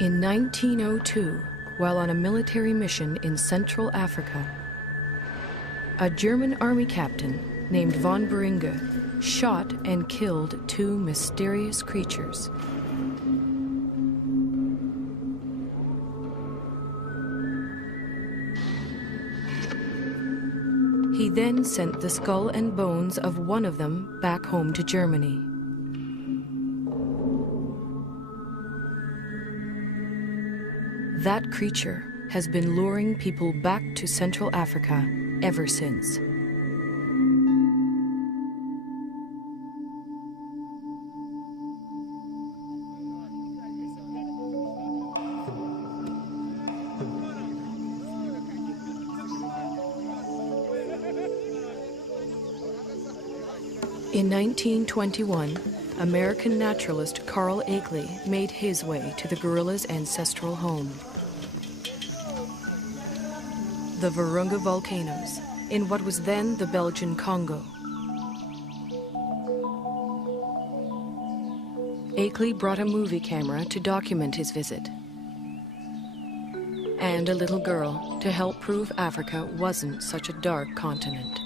In 1902, while on a military mission in Central Africa, a German army captain named von Beringe shot and killed two mysterious creatures. He then sent the skull and bones of one of them back home to Germany. That creature has been luring people back to Central Africa ever since. In 1921, American naturalist Carl Akeley made his way to the gorilla's ancestral home. The Virunga volcanoes, in what was then the Belgian Congo. Akeley brought a movie camera to document his visit, and a little girl to help prove Africa wasn't such a dark continent.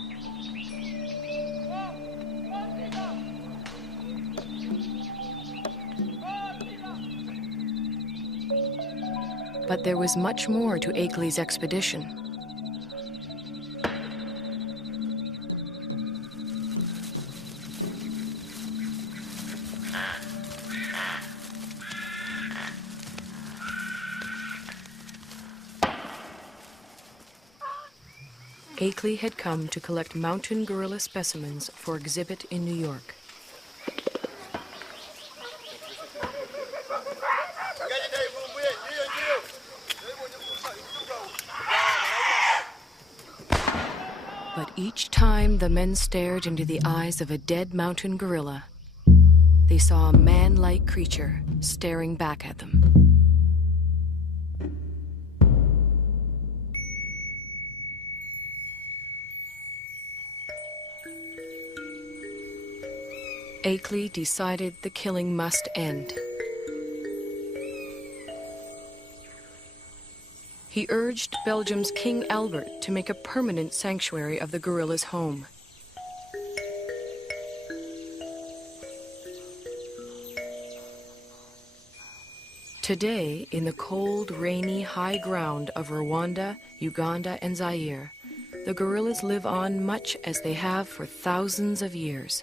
But there was much more to Akeley's expedition. Akeley had come to collect mountain gorilla specimens for exhibit in New York. But each time the men stared into the eyes of a dead mountain gorilla, they saw a man-like creature staring back at them. Akeley decided the killing must end. He urged Belgium's King Albert to make a permanent sanctuary of the gorilla's home. Today, in the cold, rainy, high ground of Rwanda, Uganda, and Zaire, the gorillas live on much as they have for thousands of years.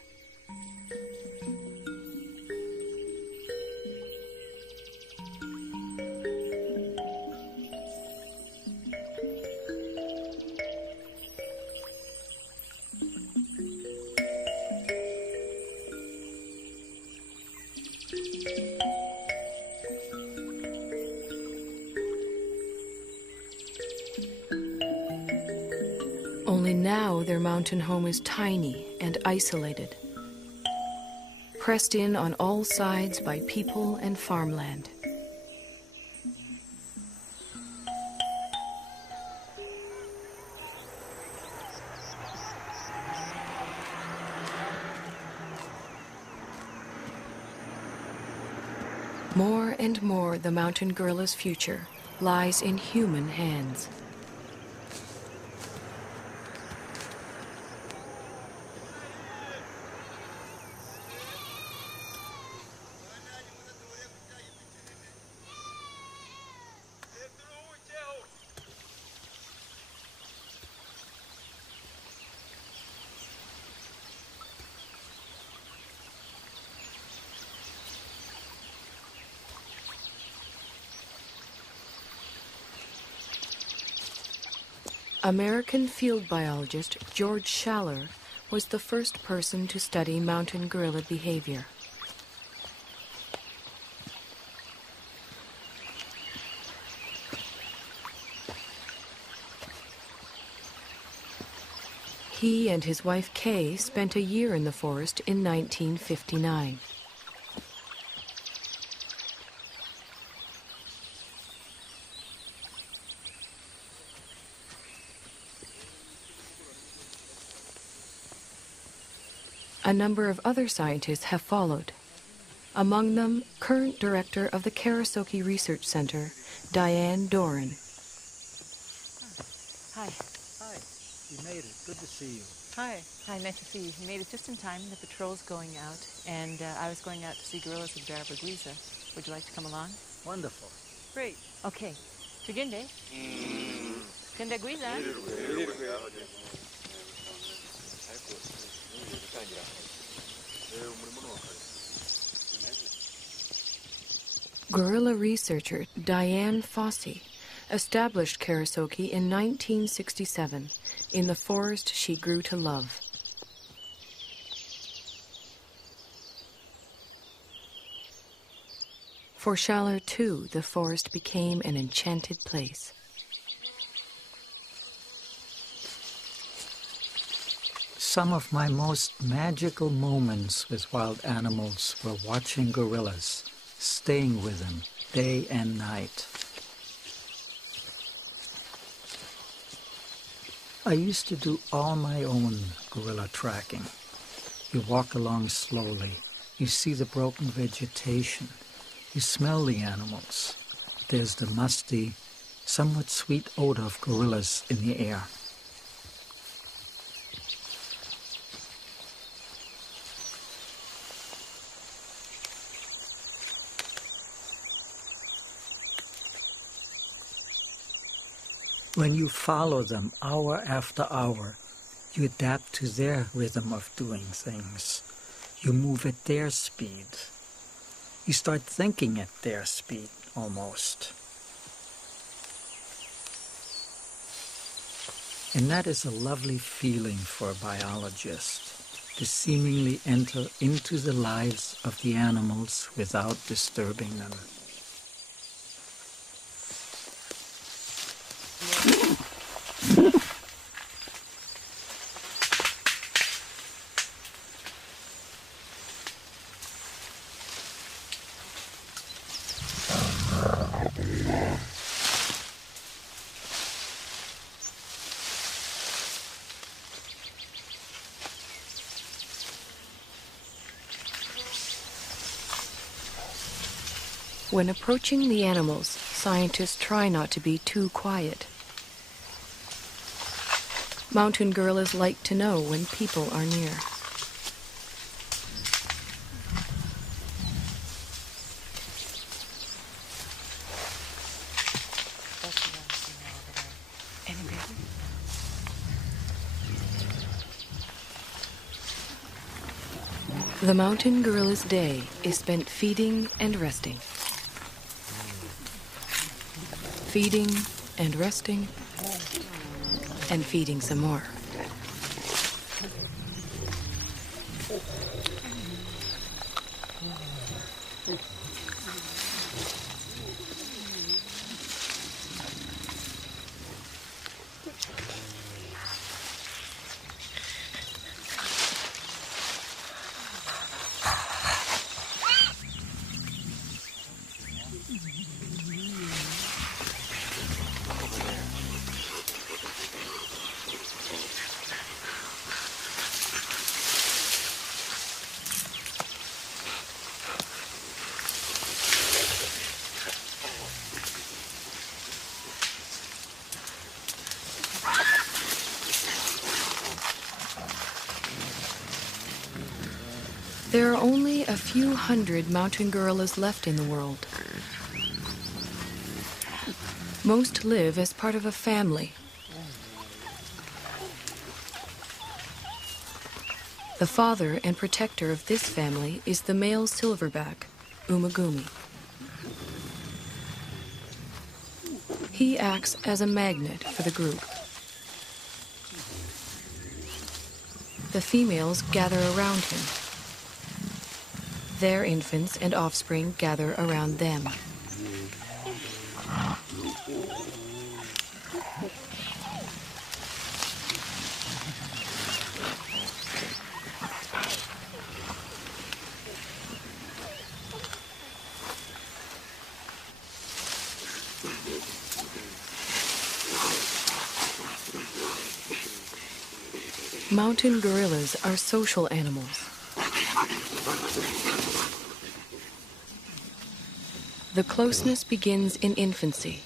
Only now their mountain home is tiny and isolated, pressed in on all sides by people and farmland. More and more, the mountain gorilla's future lies in human hands. American field biologist George Schaller was the first person to study mountain gorilla behavior. He and his wife Kay spent a year in the forest in 1959. A number of other scientists have followed. Among them, current director of the Karasaki Research Center, Diane Doran. Hi. Hi. You made it. Good to see you. Hi. Hi, nice to see you. You made it just in time. The patrol's going out, and I was going out to see gorillas in Barabagwiza. Would you like to come along? Wonderful. Great. Okay. Tugende. Tendagwiza. Gorilla researcher Diane Fossey established Karasaki in 1967 in the forest she grew to love. For Schaller, too, the forest became an enchanted place. Some of my most magical moments with wild animals were watching gorillas, staying with them day and night. I used to do all my own gorilla tracking. You walk along slowly, you see the broken vegetation, you smell the animals. There's the musty, somewhat sweet odor of gorillas in the air. When you follow them hour after hour, you adapt to their rhythm of doing things. You move at their speed. You start thinking at their speed, almost. And that is a lovely feeling for a biologist, to seemingly enter into the lives of the animals without disturbing them. When approaching the animals, scientists try not to be too quiet. Mountain gorillas like to know when people are near. The mountain gorilla's day is spent feeding and resting. Feeding and resting, and feeding some more. There are only a few hundred mountain gorillas left in the world. Most live as part of a family. The father and protector of this family is the male silverback, Umagumi. He acts as a magnet for the group. The females gather around him. Their infants and offspring gather around them. Mountain gorillas are social animals. The closeness begins in infancy.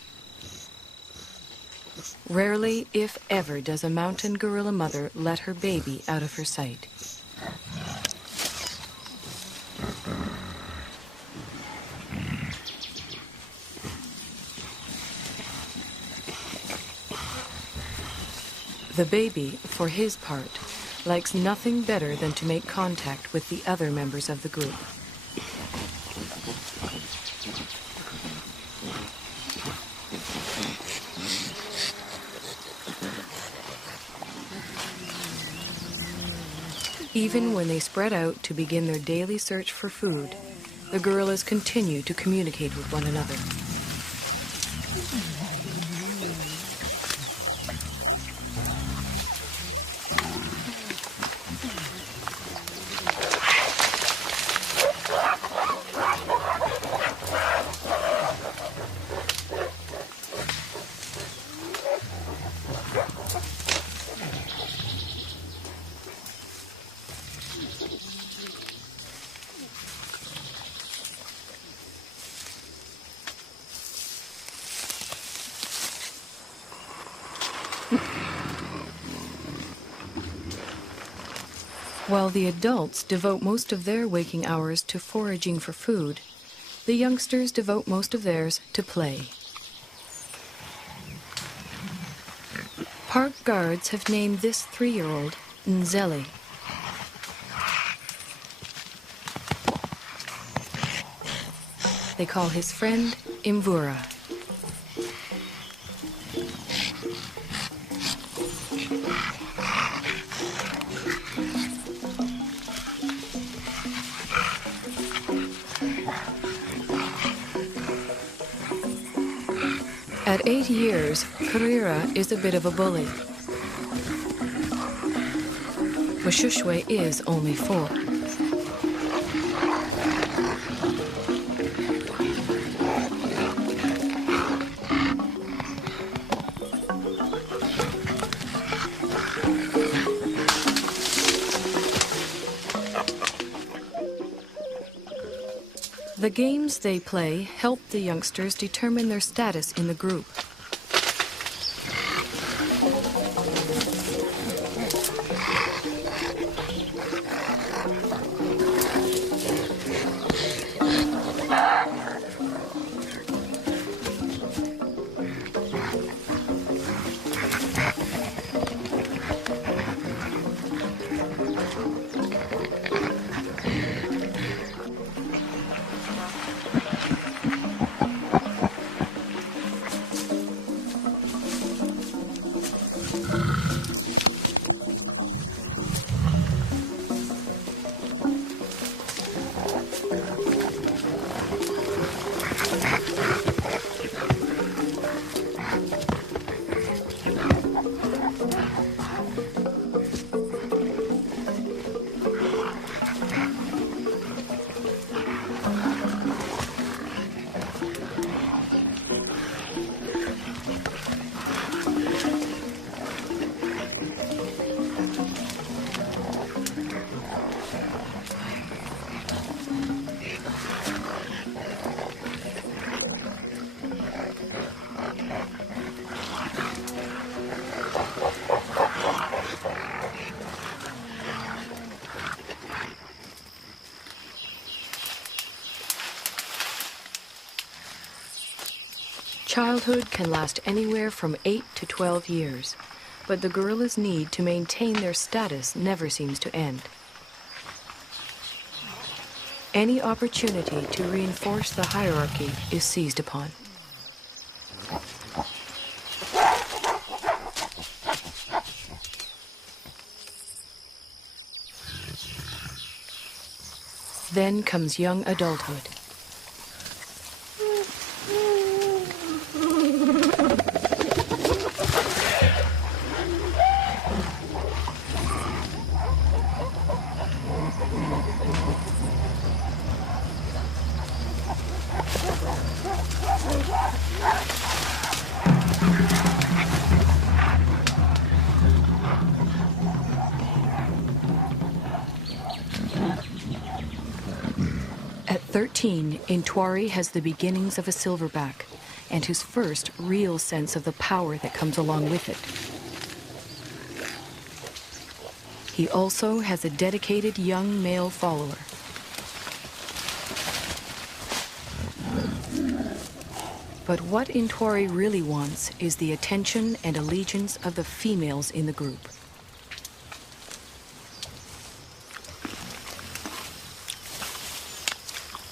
Rarely, if ever, does a mountain gorilla mother let her baby out of her sight. The baby, for his part, likes nothing better than to make contact with the other members of the group. Even when they spread out to begin their daily search for food, the gorillas continue to communicate with one another. While the adults devote most of their waking hours to foraging for food, the youngsters devote most of theirs to play. Park guards have named this 3-year-old Nzeli. They call his friend Imvura. At 8 years, Karira is a bit of a bully. Washushwe is only 4. The games they play help the youngsters determine their status in the group. Childhood can last anywhere from 8 to 12 years, but the gorillas' need to maintain their status never seems to end. Any opportunity to reinforce the hierarchy is seized upon. Then comes young adulthood. At 13, Intwari has the beginnings of a silverback and his first real sense of the power that comes along with it. He also has a dedicated young male follower. But what Intwari really wants is the attention and allegiance of the females in the group.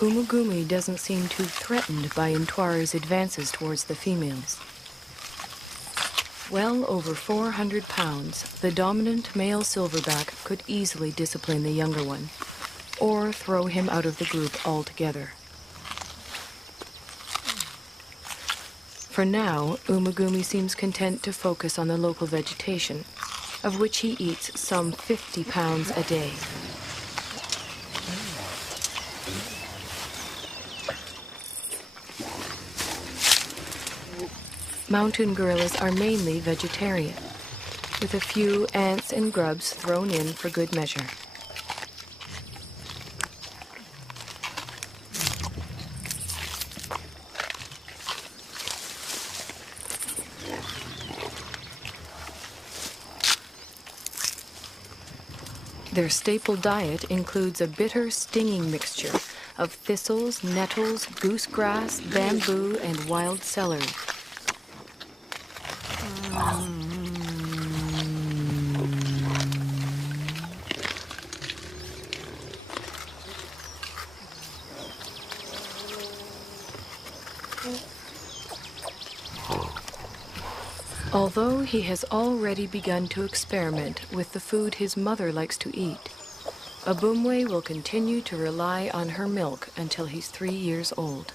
Umugumi doesn't seem too threatened by Intwari's advances towards the females. Well over 400 pounds, the dominant male silverback could easily discipline the younger one, or throw him out of the group altogether. For now, Umugumi seems content to focus on the local vegetation, of which he eats some 50 pounds a day. Mountain gorillas are mainly vegetarian, with a few ants and grubs thrown in for good measure. Their staple diet includes a bitter, stinging mixture of thistles, nettles, goosegrass, bamboo, and wild celery. Although he has already begun to experiment with the food his mother likes to eat, Abumwe will continue to rely on her milk until he's 3 years old.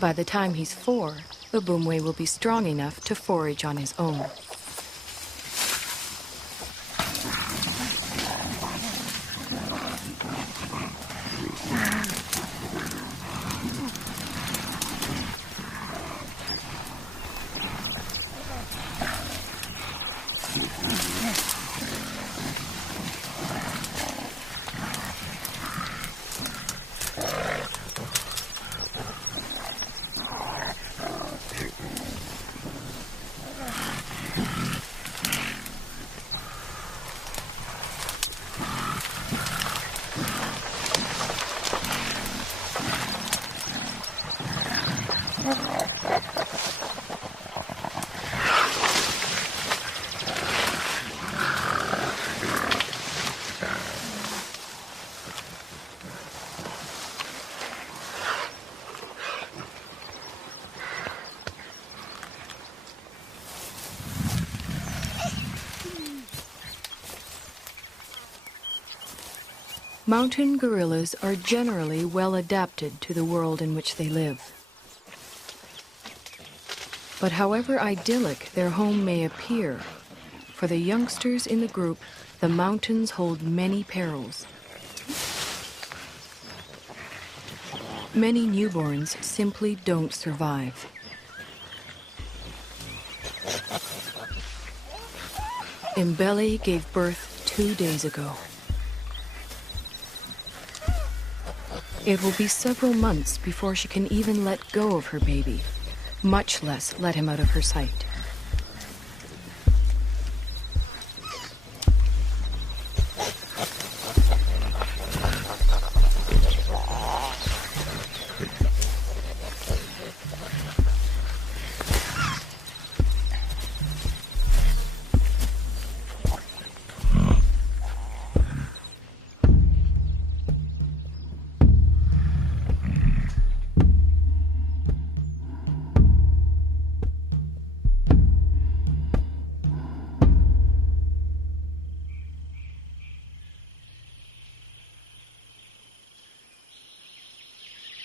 By the time he's 4, Abumwe will be strong enough to forage on his own. Mountain gorillas are generally well adapted to the world in which they live. But however idyllic their home may appear, for the youngsters in the group, the mountains hold many perils. Many newborns simply don't survive. Mbele gave birth 2 days ago. It will be several months before she can even let go of her baby, much less let him out of her sight.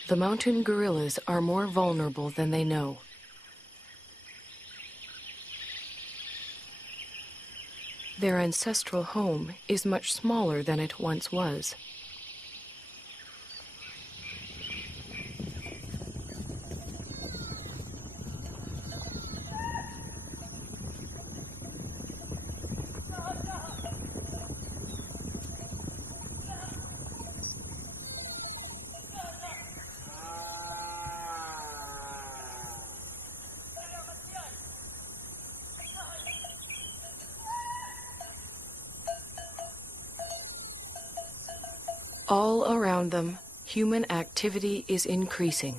The mountain gorillas are more vulnerable than they know. Their ancestral home is much smaller than it once was. All around them, human activity is increasing.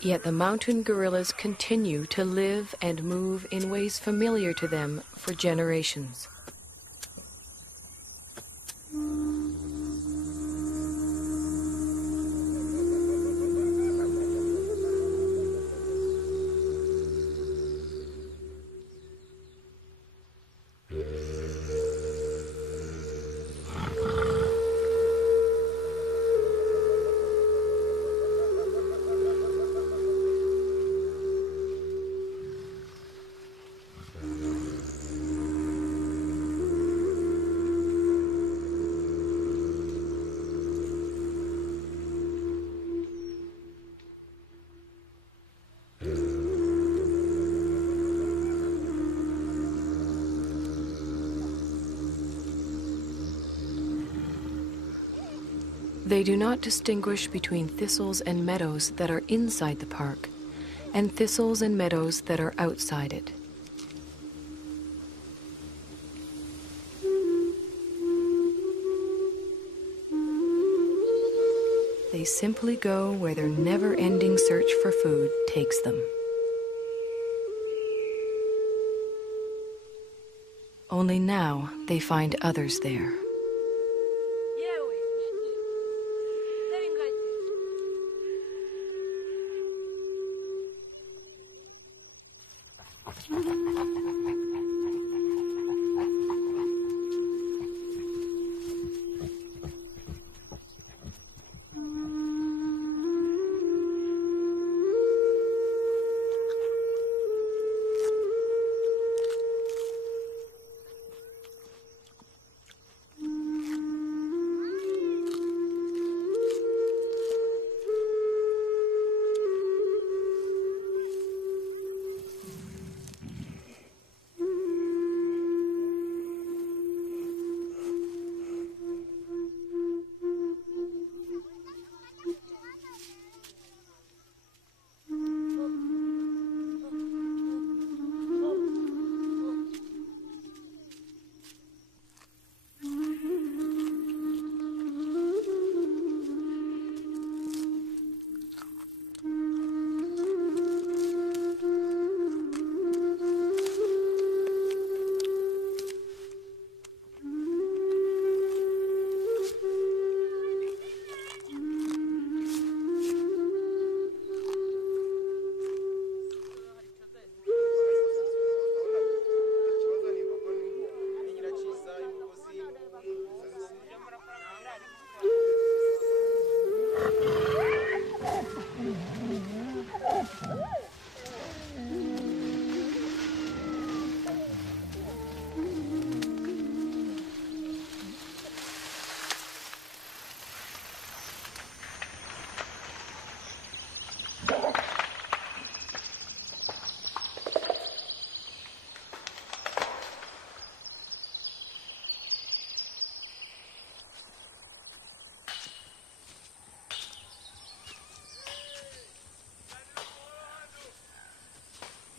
Yet the mountain gorillas continue to live and move in ways familiar to them for generations. They do not distinguish between thistles and meadows that are inside the park and thistles and meadows that are outside it. They simply go where their never-ending search for food takes them. Only now they find others there.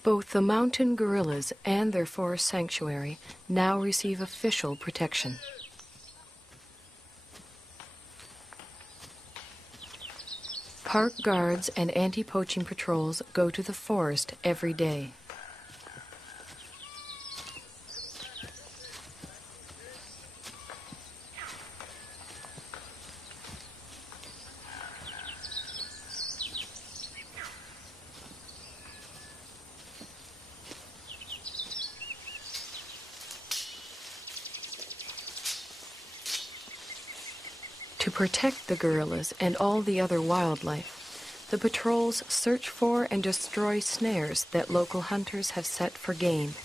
Both the mountain gorillas and their forest sanctuary now receive official protection. Park guards and anti-poaching patrols go to the forest every day. To protect the gorillas and all the other wildlife, the patrols search for and destroy snares that local hunters have set for game.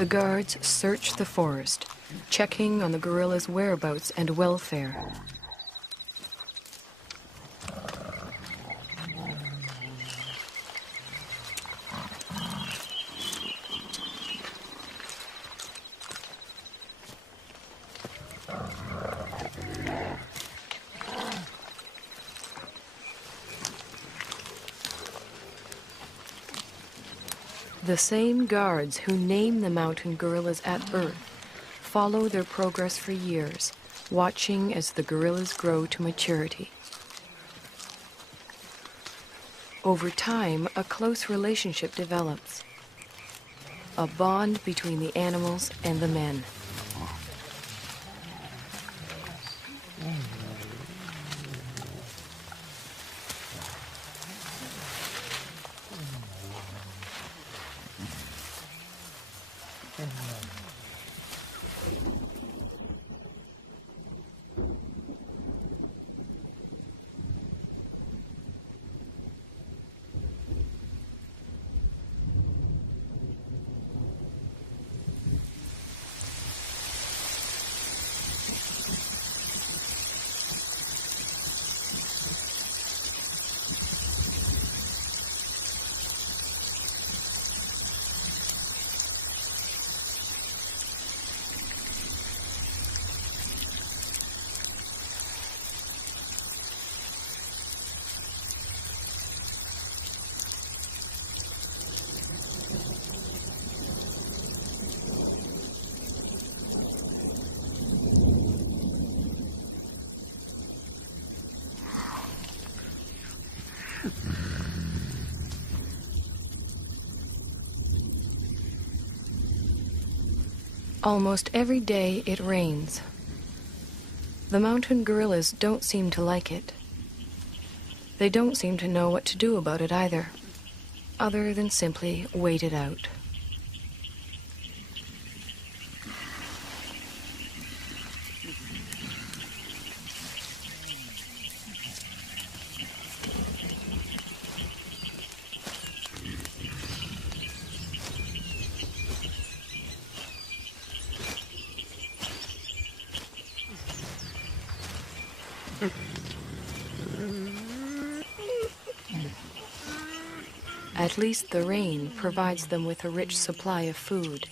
The guards search the forest, checking on the gorilla's whereabouts and welfare. The same guards who name the mountain gorillas at birth follow their progress for years, watching as the gorillas grow to maturity. Over time, a close relationship develops, a bond between the animals and the men. Almost every day it rains. The mountain gorillas don't seem to like it. They don't seem to know what to do about it either, other than simply wait it out. At least the rain provides them with a rich supply of food.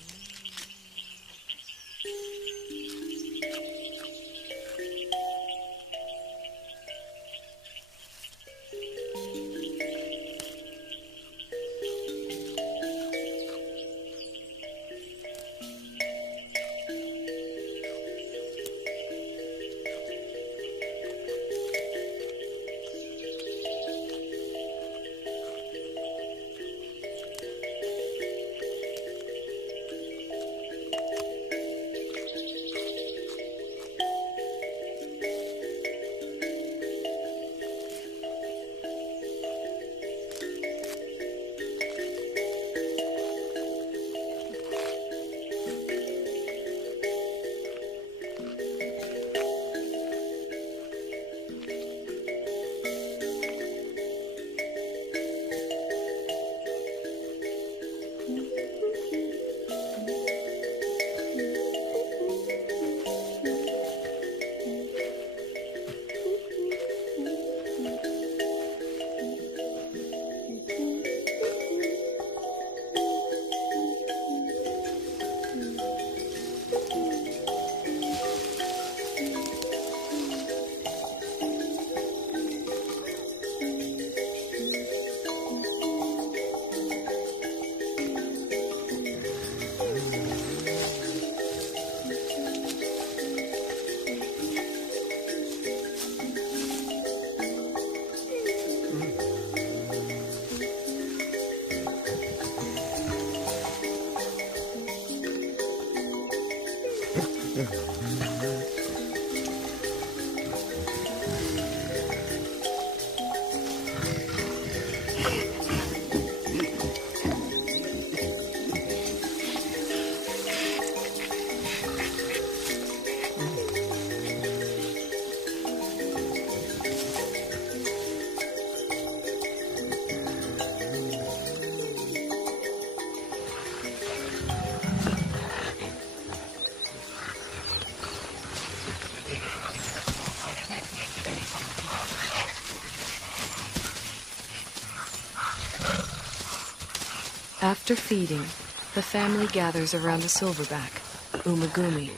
After feeding, the family gathers around the silverback, Umagumi.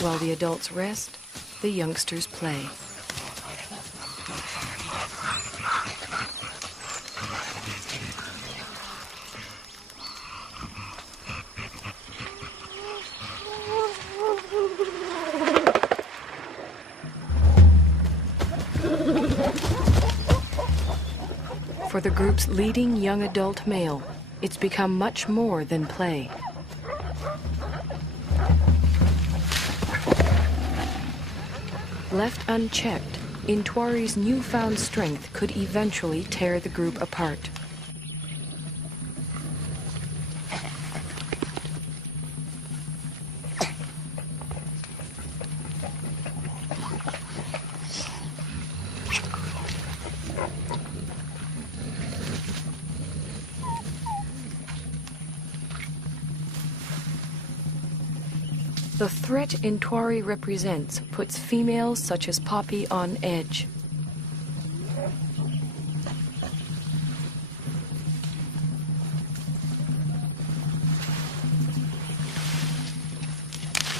While the adults rest, the youngsters play. For the group's leading young adult male, it's become much more than play. Left unchecked, Intwari's newfound strength could eventually tear the group apart. The threat Intwari represents puts females such as Poppy on edge.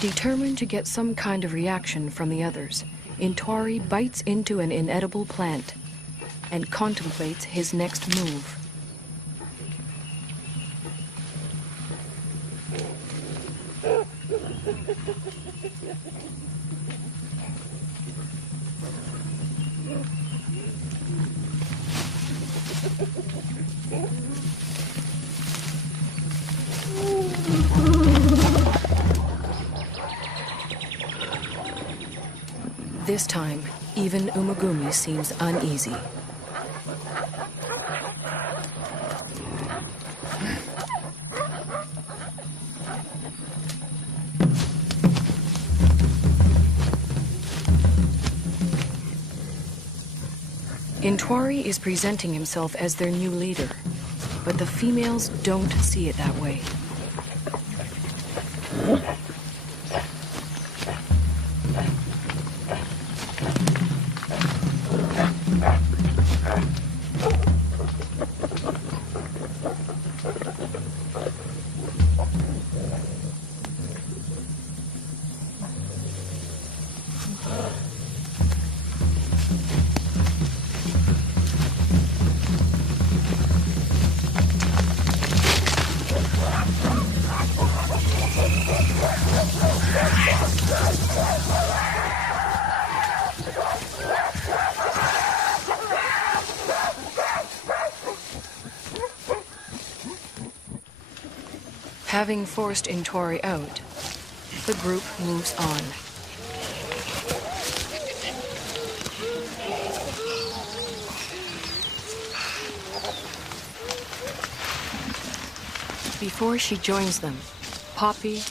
Determined to get some kind of reaction from the others, Intwari bites into an inedible plant and contemplates his next move. This time, even Umagumi seems uneasy. Intwari is presenting himself as their new leader, but the females don't see it that way. Having forced Intwari out, the group moves on. Before she joins them, Poppy,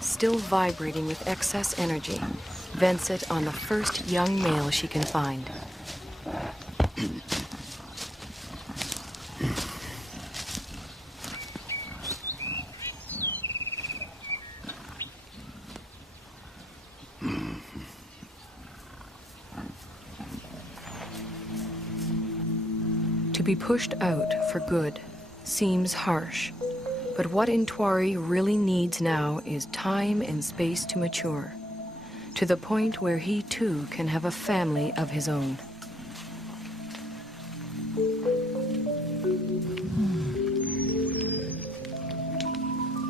still vibrating with excess energy, vents it on the first young male she can find. To be pushed out for good seems harsh, but what Intwari really needs now is time and space to mature, to the point where he too can have a family of his own.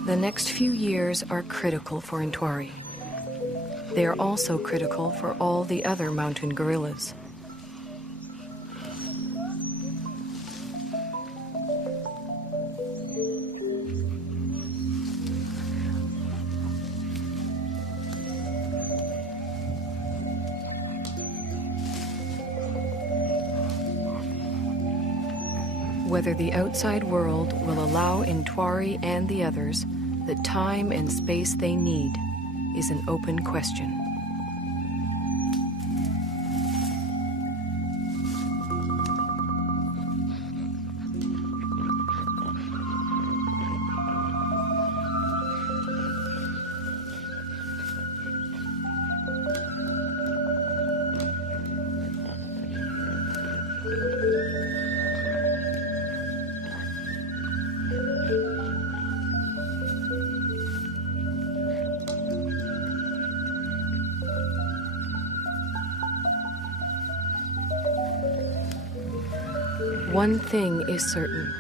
The next few years are critical for Intwari. They are also critical for all the other mountain gorillas. Whether the outside world will allow Intwari and the others the time and space they need is an open question. One thing is certain.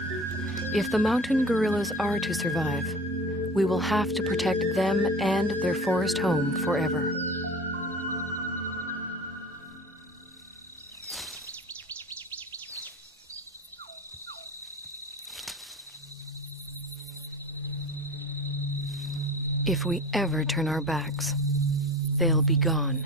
If the mountain gorillas are to survive, we will have to protect them and their forest home forever. If we ever turn our backs, they'll be gone.